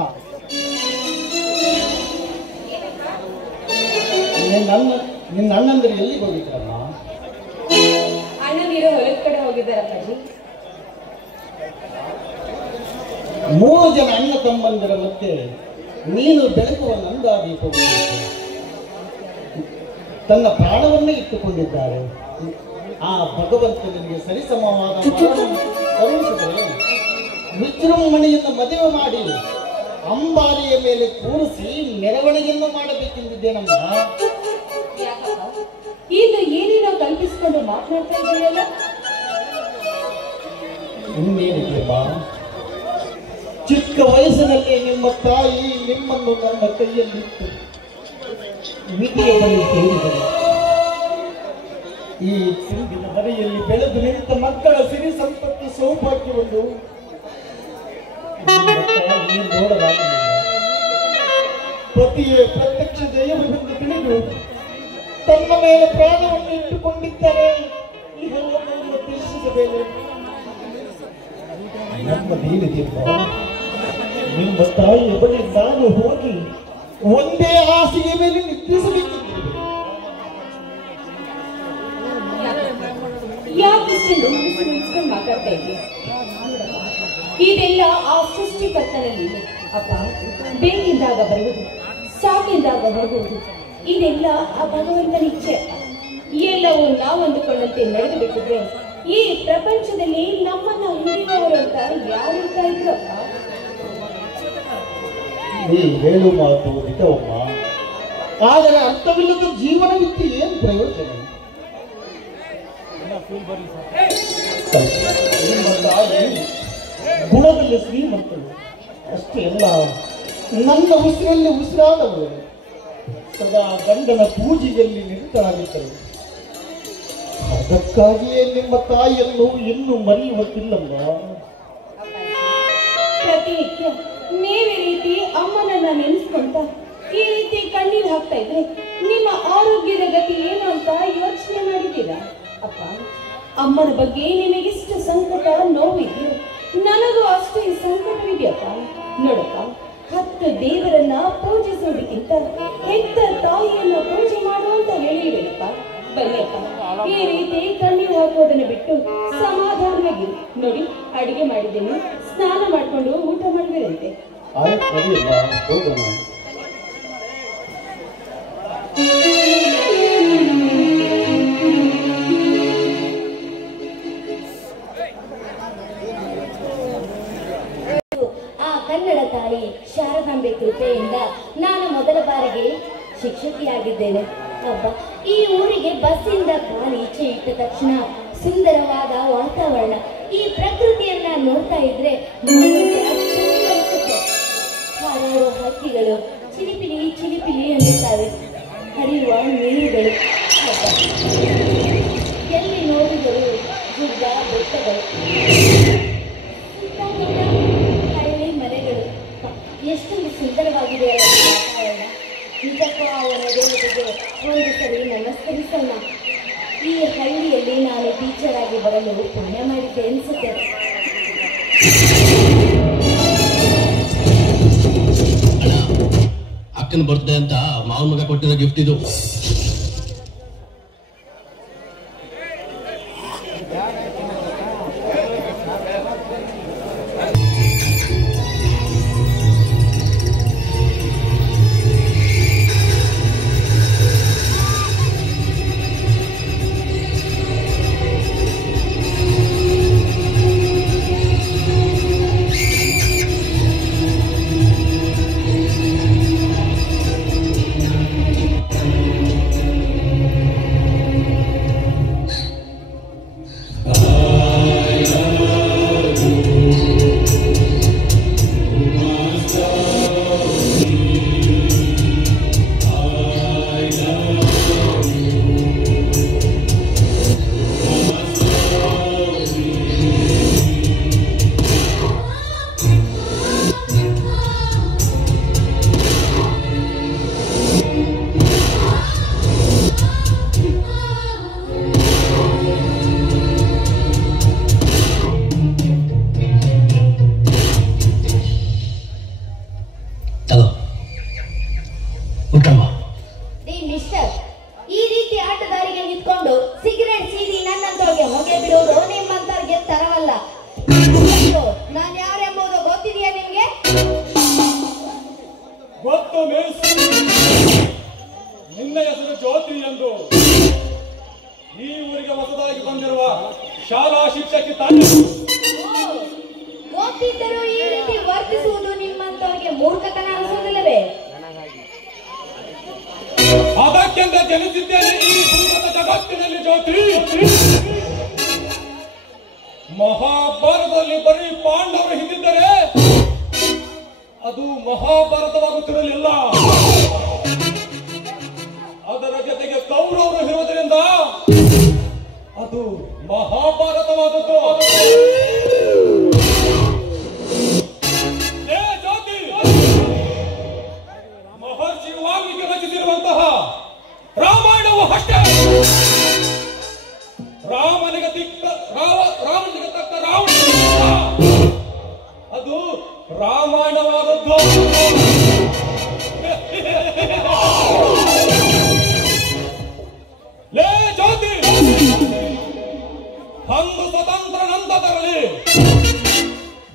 ನಿನ್ನ ಅಣ್ಣಂದಿರು ಎಲ್ಲಿಗೆ ಹೋಗಿದ್ರಮ್ಮ? ಅಣ್ಣನಿರೋ ಹೊಲದ ಕಡೆ ಹೋಗಿದ್ದಾರಪ್ಪಾಜಿ. 3 ಜನ ಅಣ್ಣ ತಮ್ಮಂದಿರ ಮತ್ತೆ ನೀನು ಬೆಳಗುವ ನಂದಾದೀಪ ತನ್ನ ಪ್ರಾಣವನ್ನೇ ಇಟ್ಟುಕೊಂಡಿದ್ದಾರೆ. ಆ ಭಗವಂತ ನಿಮಗೆ ಸರಿಸಮವಾದ ಕರುಣಿಸಿದರೆ ವಿಜೃಂಭಣೆಯನ್ನು ಮದುವೆ ಮಾಡಿ ಅಂಬಾರಿಯ ಮೇಲೆ ಕೂರಿಸಿ ಮೆರವಣಿಗೆಯನ್ನು ಮಾಡಬೇಕೆಂದಿದ್ದೇನಮ್ಮ. ಇದು ಏನೇನೋ ಕಲ್ಪಿಸಿಕೊಂಡು ಮಾತನಾಡ್ತಾ ಇದ್ದೀರಲ್ಲ? ಇನ್ನೇನಿದೆ ಬಾ, ಚಿಕ್ಕ ವಯಸ್ಸಿನಲ್ಲಿ ನಿಮ್ಮ ತಾಯಿ ನಿಮ್ಮನ್ನು ನನ್ನ ಕೈಯಲ್ಲಿಟ್ಟು ವಿಧಿಯ ಬಳಿ ಸೇರಿದರು. ಈ ತುಂಬಿನ ಮನೆಯಲ್ಲಿ ಬೆಳೆದು ನಿಂತ ಮಕ್ಕಳ ಸಿರಿ ಸಂಪತ್ತು ಸೌಭಾಗ್ಯವನ್ನು ನೋಡಲಾಗಲಿಲ್ಲ. ಪತಿಯೇ ಪ್ರತ್ಯಕ್ಷ ದೈವವೆಂದು ತಿಳಿದು ತನ್ನ ಮೇಲೆ ಪ್ರಾಣವನ್ನು ಇಟ್ಟುಕೊಂಡಿದ್ದರೆ ಇಹಲೋಕವನ್ನು ತ್ಯಜಿಸಬೇಕು. ನಮ್ಮದೇನಿದೆಯಪ್ಪ, ನಿಮ್ಮ ತಾಯಿಯ ಬಳಿ ನಾನು ಹೋಗಿ ಒಂದೇ ಹಾಸಿಗೆ ಮೇಲೆ ನಿದ್ರಿಸಬೇಕಿದ್ದೇನೆ. ಯಾಕಿಷ್ಟು ಮಾತಾಡ್ತಾ ಇದ್ದೀವಿ? ಇದೆಲ್ಲ ಆ ಸೃಷ್ಟಿಕರ್ತನಲ್ಲಿ ಅಪ್ಪ. ಬೇಕಿದ್ದಾಗ ಬರುವುದು, ಸಾಕಿದ್ದಾಗ ಹೋಗುವುದು, ಇದೆಲ್ಲ ಆ ಭಗವಂತನ ಇಚ್ಛೆ. ಎಲ್ಲವೂ ನಾವು ಅಂದುಕೊಂಡಂತೆ ನಡೆದು ಬಿಟ್ಟಿದ್ರೆ ಈ ಪ್ರಪಂಚದಲ್ಲಿ ನಮ್ಮನ್ನ ಹಿಡಿಯುವವರು ಅಂತ ಯಾರಿರ್ತಾ ಇದ್ರಪ್ಪ? ನೀ ಹೇಳು ಮಾತು ನಿಜವಮ್ಮ, ಆದರೆ ಅರ್ಥವಿಲ್ಲದ ಜೀವನವಿತ್ತು ಏನು ಪ್ರಯೋಜನ? ನಿಮ್ಮ ತಾಯಿ ಗುಣದಲ್ಲಿ ಶ್ರೀಮಂತರು ಅಷ್ಟೇ ಅಲ್ಲ, ನನ್ನ ಉಸಿರಲ್ಲಿ ಉಸಿರಾದವರು. ಸದಾ ಗಂಡನ ಪೂಜೆಯಲ್ಲಿ ನಿರತರಾಗಿದ್ದರು. ಅದಕ್ಕಾಗಿಯೇ ನಿಮ್ಮ ತಾಯಿಯನ್ನು ಇನ್ನೂ ಮರೆಯುವುದಿಲ್ಲಮ್ಮ. ಪ್ರತಿನಿತ್ಯ ನೀವೇ ರೀತಿ ಅಮ್ಮನನ್ನ ನೆನೆಸ್ಕೊಂತ ಈ ರೀತಿ ಕಣ್ಣೀರು ಹಾಕ್ತಾ ಇದ್ರೆ ನಿಮ್ಮ ಆರೋಗ್ಯದ ಗತಿ ಏನು ಅಂತ ಯೋಚನೆ ಮಾಡಿದ್ದೀರಾ ಅಪ್ಪ? ಅಮ್ಮನ ಬಗ್ಗೆ ನಿಮಗಿಷ್ಟು ಸಂಕಟ ನೋವಿದ್ಯೋ ನನಗೂ ಅಷ್ಟೇ ಸಂಕಟವಿದೆಯಪ್ಪ. ನೋಡಪ್ಪ, 10 ದೇವರನ್ನ ಪೂಜಿಸೋದಕ್ಕಿಂತ ಹೆತ್ತ ತಾಯಿಯನ್ನ ಪೂಜೆ ಮಾಡುವಂತ ಹೇಳಿಲ್ವೇನಪ್ಪ? ಬನ್ನಿಯಪ್ಪ, ಈ ರೀತಿ ಕಣ್ಣೀರು ಹಾಕೋದನ್ನ ಬಿಟ್ಟು ಸಮಾಧಾನವಾಗಿರಿ. ನೋಡಿ, ಅಡಿಗೆ ಮಾಡಿದ್ದೇನೆ, ಸ್ನಾನ ಮಾಡ್ಕೊಂಡು ಊಟ ಮಾಡಿದಿರಂತೆ. ಹೋಗೋಣ. ಕನ್ನಡ ತಾಯಿ ಶಾರದಾಂಬೆ ಕೃಪೆಯಿಂದ ನಾನು ಮೊದಲ ಬಾರಿಗೆ ಶಿಕ್ಷಕಿಯಾಗಿದ್ದೇನೆ. ಹಬ್ಬ, ಈ ಊರಿಗೆ ಬಸ್ಸಿಂದ ಕಾಲು ಈಚೆ ಇಟ್ಟ ತಕ್ಷಣ ಸುಂದರವಾದ ವಾತಾವರಣ, ಈ ಪ್ರಕೃತಿಯನ್ನ ನೋಡ್ತಾ ಇದ್ರೆ ಹಾರಾಡುವ ಹಕ್ಕಿಗಳು ಚಿಲಿಪಿಲಿ ಚಿಲಿಪಿಲಿ ಅನ್ನುತ್ತವೆ, ಹರಿಯುವ ನೀರುಗಳು, ಎಲ್ಲಿ ನೋಡಿದರೂ ಗುಡ್ಡ ಬೆಟ್ಟಗಳು, ಹಳ್ಳಿ ಮನೆಗಳು, ಎಷ್ಟೊಂದು ಸುಂದರವಾಗಿದೆ ವಾತಾವರಣ. ನಿಜಕ್ಕೂ ಅವನ ದೇವತೆಗೆ ಒಂದು ಸರಿ ನಮಸ್ಕರಿಸೋಣ. ಈ ಹಳ್ಳಿಯಲ್ಲಿ ನಾನು ಟೀಚರ್ ಆಗಿ ಬರಲು ಪುಣ್ಯ ಮಾಡಿದ್ದೆ ಅನಿಸುತ್ತೆ. ಅಕ್ಕನ ಬರ್ತ್ಡೇ ಅಂತ ಮಾವನ ಮಗ ಕೊಟ್ಟಿರೋ ಗಿಫ್ಟ್ ಇದು. ಉತ್ತಮ. ಮಿಸ್ಟರ್, ಈ ರೀತಿ ಆಟದಾರಿಗೆ ನಿಂತ್ಕೊಂಡು ಸಿಗರೇಟ್ ಸೀದಿ ನನ್ನಂತವ್ರಿಗೆ ಹೊಗೆ ಬಿಡುವುದು ನಿಮ್ಮಂತವ್ರಿಗೆ ತರವಲ್ಲ. ನಾನು ಯಾರೆಂಬುದು ಗೊತ್ತಿದೆಯಾ ನಿಮ್ಗೆ? ಗೊತ್ತು ಮಿಸ್. ನಿನ್ನ ಹೆಸರು ಜ್ಯೋತಿ ಎಂದು. ಈ ಊರಿಗೆ ಹೊಸದಾಗಿ ಬಂದಿರುವ ಶಾಲಾ ಶಿಕ್ಷಕಿ ತಾನೆ. ಗೊತ್ತಿದ್ದರೂ ಈ ರೀತಿ ವರ್ತಿಸುವುದು ನಿಮ್ಮಂತವ್ರಿಗೆ ಮೂರ್ಖತನ ಅನಿಸುವುದಿಲ್ಲವೇ? ಅದಕ್ಕೆಂದ ಜನಿಸಿದ್ದೇನೆ ಈ ಸುಂದರ ಜಗತ್ತಿನಲ್ಲಿ ಜ್ಯೋತಿ. ಮಹಾಭಾರತದಲ್ಲಿ ಬರೀ ಪಾಂಡವರು ಹಿಂದಿದ್ದರೆ ಅದು ಮಹಾಭಾರತವಾಗುತ್ತಿರಲಿಲ್ಲ. ಅದರ ಜೊತೆಗೆ ಕೌರವರು ಇರುವುದರಿಂದ ಅದು ಮಹಾಭಾರತವಾದದ್ದು. ಜ್ಯೋತಿ, ಮಹರ್ಷಿ ವಾಲ್ಮೀಕಿ ರಚಿಸಿರುವಂತಹ ರಾಮಾಯಣವು ಅಷ್ಟೇ. ರಾಮನಿಗೆ ತಕ್ಕ ರಾವಣ ಅದು ರಾಮಾಯಣವಾದದ್ದು. ಲೇ ಜ್ಯೋತಿ, ಹಂದು ಸ್ವತಂತ್ರ ನಂತರದಲ್ಲಿ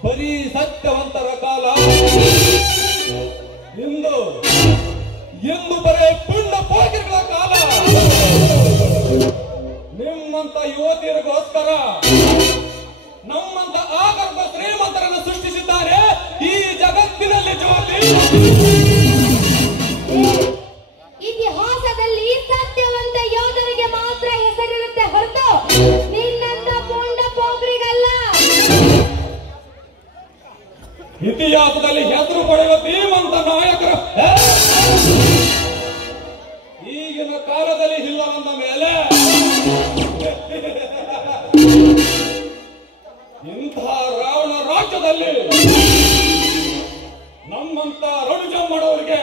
ಬರೀ ಸತ್ಯವಂತರ ಕಾಲ. ಇಂದು ಬರೇ ಪುಣ್ಯ ಪೋಕಿಗಳ ಕಾಲ. ನಿಮ್ಮಂತ ಯುವತಿಯರಿಗೋಸ್ಕರ ನಮ್ಮಂತ ಆಗರ್ಭ ಶ್ರೀಮಂತರನ್ನು ಸೃಷ್ಟಿಸಿದ್ದಾರೆ ಈ ಜಗತ್ತಿನಲ್ಲಿ ಜ್ಯೋತಿ. ಇತಿಹಾಸದಲ್ಲಿ ಸತ್ಯವಂತ ಯೋಧರಿಗೆ ಮಾತ್ರ ಹೆಸರಿರುತ್ತೆ ಹೊರತು ನಿನ್ನಂತ ಪುಂಡ ಪೋಖ್ರಿಗಲ್ಲ. ಇತಿಹಾಸದಲ್ಲಿ ಹೆಸರು ಪಡೆಯುವ ಧೀಮಂತ ನಾಯಕರು ಈಗಿನ ಕಾಲದಲ್ಲಿ ಇಲ್ಲವಂದ ಮೇಲೆ ಇಂಥ ರಾವಣ ರಾಜ್ಯದಲ್ಲಿ ನಮ್ಮಂತ ರಣುಜ ಮಾಡೋರಿಗೆ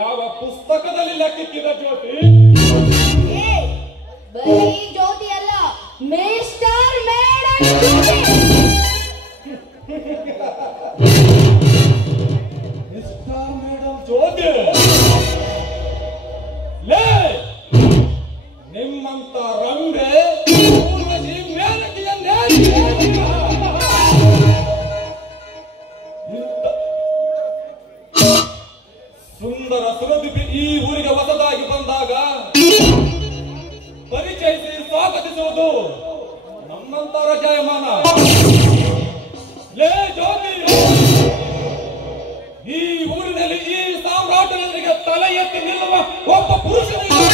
ಯಾವ ಪುಸ್ತಕದಲ್ಲಿ ಲೆಕ್ಕಿಕ್ಕಿದ ಜ್ಯೋತಿ? ಬರೀ ಜ್ಯೋತಿ ಅಲ್ಲ, ಮಿಸ್ಟರ್ ಮೇಡಮ್ ಜ್ಯೋತಿ. ಮಿಸ್ಟರ್ ಮೇಡಮ್ ಜ್ಯೋತಿ, ಲೇ ನಿಮ್ಮಂತ ರಂಬೆ ಊರ್ವಶಿ ಮೇಲಕಿಯನ್ನೇ ಸುಂದರ ಸುರದಿಪಿ ಈ ಊರಿಗೆ ಹೊಸದಾಗಿ ಬಂದಾಗ ಪರಿಚಯಿಸಿ ಸ್ವಾಗತಿಸುವುದು ನಮ್ಮಂತರ ಜಯಮಾನ. ಲೇ ಜ್ಯೋತಿ, ಈ ಊರಿನಲ್ಲಿ ಈ ಸಾಮ್ರಾಜ್ಯದೊಂದಿಗೆ ತಲೆ ಎತ್ತಿ ನಿಲ್ಲುವ ಒಬ್ಬ ಪುರುಷನಿಗೆ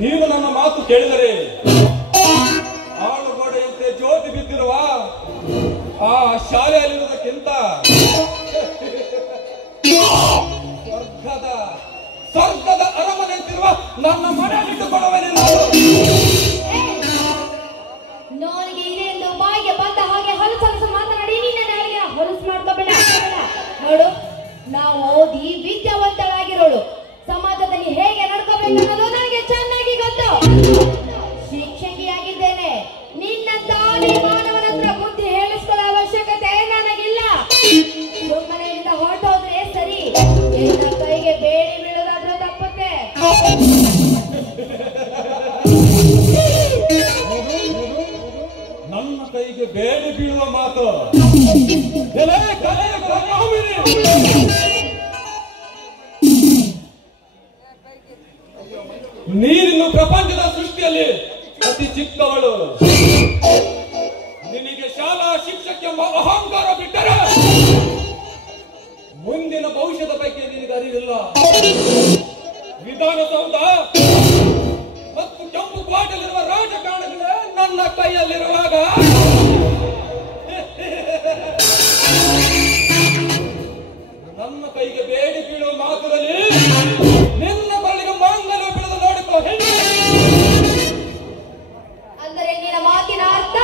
ನೀವು ನನ್ನ ಮಾತು ಕೇಳಿದರೆ ಆಳುಗೋಡೆಯಂತೆ ಜ್ಯೋತಿ ಬಿದ್ದಿರುವ ಆ ಶಾಲೆಯಲ್ಲಿರುವುದಕ್ಕಿಂತ ಸ್ವರ್ಗದ ಅರಮನೆಯಂತಿರುವ ನನ್ನ ಮನೆಯಲ್ಲಿಟ್ಟುಕೊಳ್ಳುವನಿಲ್ಲ. ನನಗೆ ಇದೆಂದು ಬಾಯಿಗೆ ಬಂದ ಹಾಗೆ ಹೊಲಸು ಮಾತನಾಡಿ ನಿನ್ನ ನಾಲಿಗೆ ಹೊಲಸು ಮಾಡ್ಕೋಬೇಡ. ನೋಡು, ನಾವು ಓದಿ ವಿದ್ಯಾವಂತರಾಗಿರೋಳು, ಸಮಾಜದಲ್ಲಿ ಹೇಗೆ ನಡ್ಕೋಬೇಕು ಅನ್ನೋದು ನನಗೆ ಚೆನ್ನಾಗಿ ಗೊತ್ತು. ಶಿಕ್ಷಕಿಯಾಗಿದ್ದೇನೆ. ನಿನ್ನಂತ ಮಾನವನ ಹತ್ರ ಬುದ್ಧಿ ಹೇಳಿಸ್ಕೊಳ್ಳೋ ಅವಶ್ಯಕತೆ ನನಗಿಲ್ಲ. ಸುಮ್ಮನೆಯಿಂದ ಹೊರಟೋದ್ರೆ ಸರಿ, ಎಲ್ಲ ಕೈಗೆ ಬೇಡಿ ಬೀಳೋದಾದ್ರೂ ತಪ್ಪುತ್ತೆ. ನನ್ನ ಕೈಗೆ ಬೇಡಿ ಬೀಳುವ ಮಾತು ನೀರಿನ ಪ್ರಪಂಚದ ಸೃಷ್ಟಿಯಲ್ಲಿ ಅತಿ ಚಿಕ್ಕವಳು. ನಿನಗೆ ಶಾಲಾ ಶಿಕ್ಷಕ ಎಂಬ ಅಹಂಕಾರ ಬಿಟ್ಟರೆ ಮುಂದಿನ ಭವಿಷ್ಯದ ಬಗ್ಗೆ ನಿನಗೆ ಅರಿವಿಲ್ಲ. ವಿಧಾನಸೌಧ ಮತ್ತು ಕೆಂಪು ಕೋಟೆಯಲ್ಲಿರುವ ರಾಜಕಾರಣಗಳೇ ನನ್ನ ಕೈಯಲ್ಲಿರುವಾಗ ನನ್ನ ಕೈಗೆ ಬೇಡಿ ಬೀಳುವ ಮಾತುಗಳಲ್ಲಿ ನಿನ್ನ ಬಳಿಗೆ ಮಾಂಗಲ್ಯ ಬೀಳದ ನೋಡಿಕೋ. ಅಂದರೆ ನಿನ್ನ ಮಾತಿನ ಅರ್ಥ?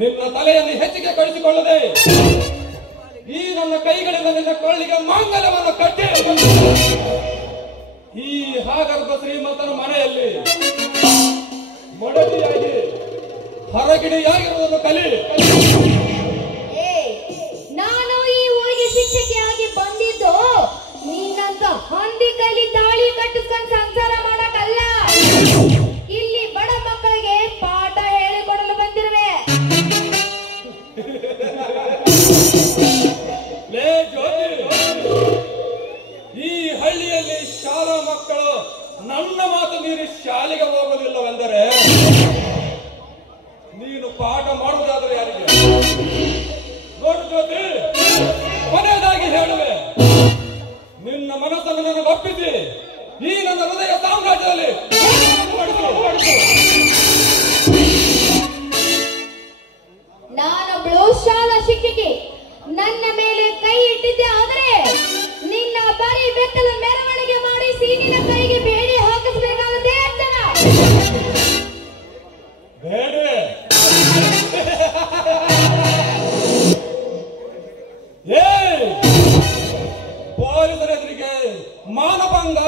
ನಿನ್ನ ತಲೆಯನ್ನು ಹೆಚ್ಚಿಗೆ ಕಡಿಸಿಕೊಳ್ಳದೆ ಈ ನನ್ನ ಕೈಗಳಿಂದ ನಿನ್ನ ಕೊಳ್ಳಿಗೆ ಮಾಂಗಲ್ಯವನ್ನು ಕಟ್ಟಿ ಈ ಹಾಗರ್ಭ ಶ್ರೀಮಂತನ ಮನೆಯಲ್ಲಿ ಮಡದಿಯಾಗಿ ಹೊರಗಿಡಿಯಾಗಿರುವುದನ್ನು ಕಲಿ. ಹಂದಿ ಕೈಲಿ ತಾಳಿ ಕಟ್ಟಿಸ್ಕೊಂಡು ಸಂಸಾರ ಮಾಡಕ್ಕಲ್ಲ, ಇಲ್ಲಿ ಬಡ ಮಕ್ಕಳಿಗೆ ಪಾಠ ಹೇಳಿಕೊಡಲು ಬಂದಿರುವೆ. ಲೇ ಜ್ಯೋತಿ, ಈ ಹಳ್ಳಿಯಲ್ಲಿ ಶಾಲಾ ಮಕ್ಕಳು ನನ್ನ ಮಾತು ಮೀರಿ ಶಾಲೆಗೆ ಹೋಗೋದಿಲ್ಲವೆಂದರೆ ನೀನು ಪಾಠ ಮಾಡುವುದಾದ್ರೆ ಯಾರಿಗೆ? ನೋಡು ಜ್ಯೋತಿ, ಕೊನೆಯದಾಗಿ ಹೇಳುವೆ, ನಿನ್ನ ಮನಸ್ಸನ್ನು ನನಗೆ ಒಪ್ಪಿಸಿ ಈ ನನ್ನ ಹೃದಯ ಸಾಮ್ರಾಜ್ಯದಲ್ಲಿ ನಾನೊಬ್ಳು ಶಾಲಾ ಶಿಕ್ಷಕಿ. ನನ್ನ ಮೇಲೆ ಕೈ ಇಟ್ಟಿದ್ದೆ ಆದರೆ ನಿನ್ನ ಬರೀ ಬೆತ್ತಲ ಮೆರವಣಿಗೆ ಮಾಡಿಸಿ ನಿನ್ನ ಕೈಗೆ ಬೇಡಿ ಹಾಕಿಸಬೇಕಾಗುತ್ತೆ ಅರ್ಜುನ. ಬೇಡ ಪೊಲೀಸರ ಎದುರಿಗೆ ಮಾನಭಂಗ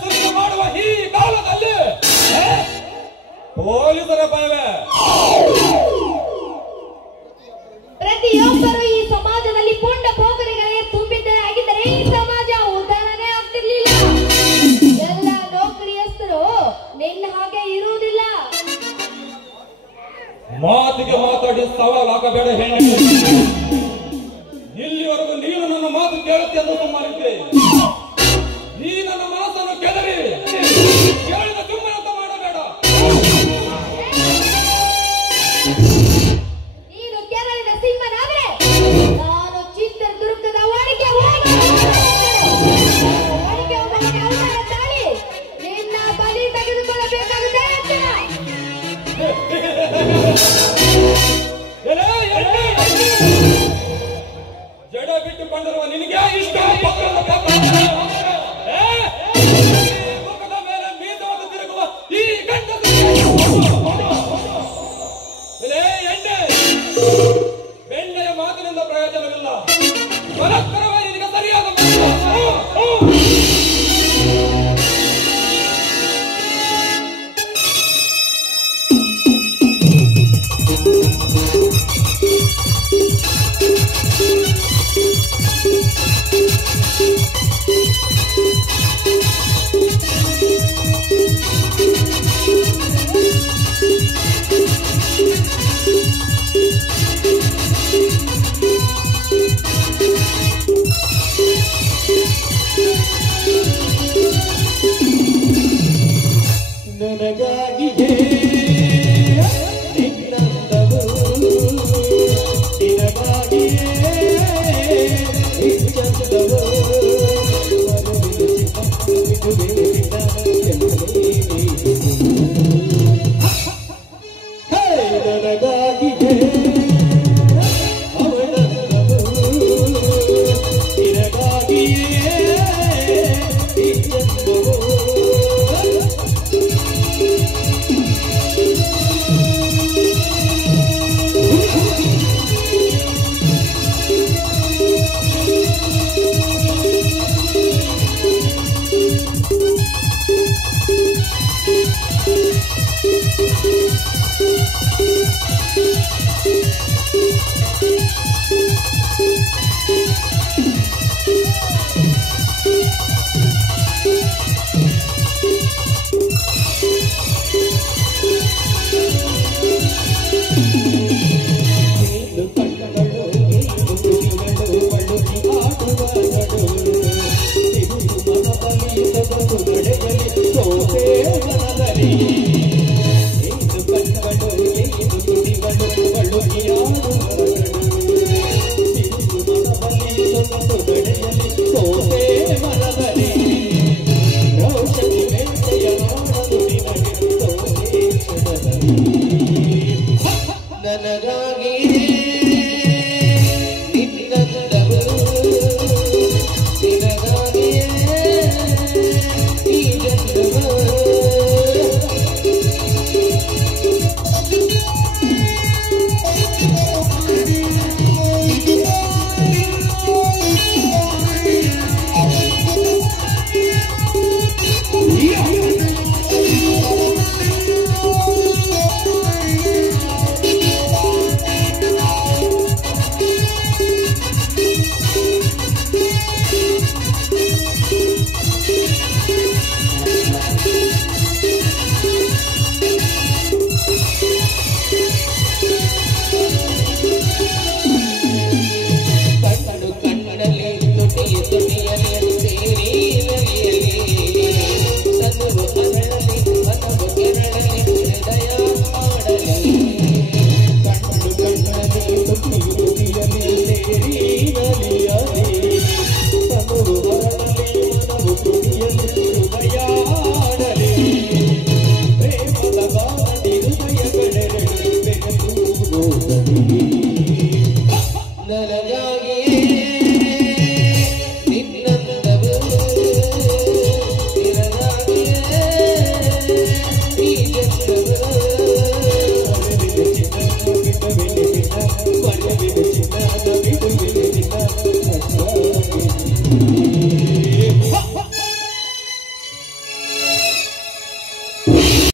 ಸುಲಿಗೆ ಮಾಡುವ ಈ ಕಾಲದಲ್ಲಿ ಪೊಲೀಸರ ಭಯವೇ? ಪ್ರತಿಯೊಬ್ಬರು ಈ ಸಮಾಜದಲ್ಲಿ ಪುಂಡ ಪೋಖರಿಗಳೇ ತುಂಬಿದ್ದೇ ಆಗಿದ್ದರೆ ಈ ಸಮಾಜ ಉದ್ಧಾರನೇ ಆಗ್ತಿರ್ಲಿಲ್ಲ. ಎಲ್ಲ ನೌಕರಿಯಸ್ಥರು ನಿನ್ನ ಹಾಗೆ ಇರುವುದಿಲ್ಲ. ಮಾತಿಗೆ ಮಾತಾಡಿ ಸವಾಲಾಗಬೇಡ ಹೆಣ್ಣು. ಇಲ್ಲಿವರೆಗೂ ನೀನು ನನ್ನ ಮಾತು ಕೇಳುತ್ತೆ ಎಂದು ಸುಮ್ಮನಿದ್ದೆ. ಈ ನನ್ನ ಮಾತನ್ನು ಕೆದರಿ ಕೇಳಿದ ಸುಮ್ಮನಂತ ಮಾಡಬೇಡ. ನೀನು ಕೆರಳಿದ ಸಿಂಹನಾದ್ರೆ ನಾನು ಚಿತ್ರದುರ್ಗದ ಒಳಗೆ ಹೋಗಿ ತಾಳಿ ನಿನ್ನ ಬಲಿ ತೆಗೆದುಕೊಳ್ಳಬೇಕಾಗುತ್ತೆ ಅರ್ಜುನ. ಜಡ ಬಿಟ್ಟುಕೊಂಡಿರುವ ನಿನಗೆ ಇಷ್ಟ ಮುಖದ ಮೇಲೆ ಮೀಸವಾದ ತಿರುಗುವ ಈ ಗಂಡಸು ಎಣ್ಣೆ ಬೆಣ್ಣೆಯ ಮಾತಿನಿಂದ ಪ್ರಯೋಜನವಿಲ್ಲ. ಪರಸ್ಪರವಾಗಿ ನಿನಗೆ ಸರಿಯಾದ ನನಗಾಗಿಯೇ ನಿನ್ನಂದವು, ನಿನಗಾಗಿಯೇ ಚಂದವು, ನನಗಾಗಿಯೇ ಅವಳಂದವು, ನಿನಗಾಗಿಯೇ ಚಂದವು. ನನಗಾಗಿ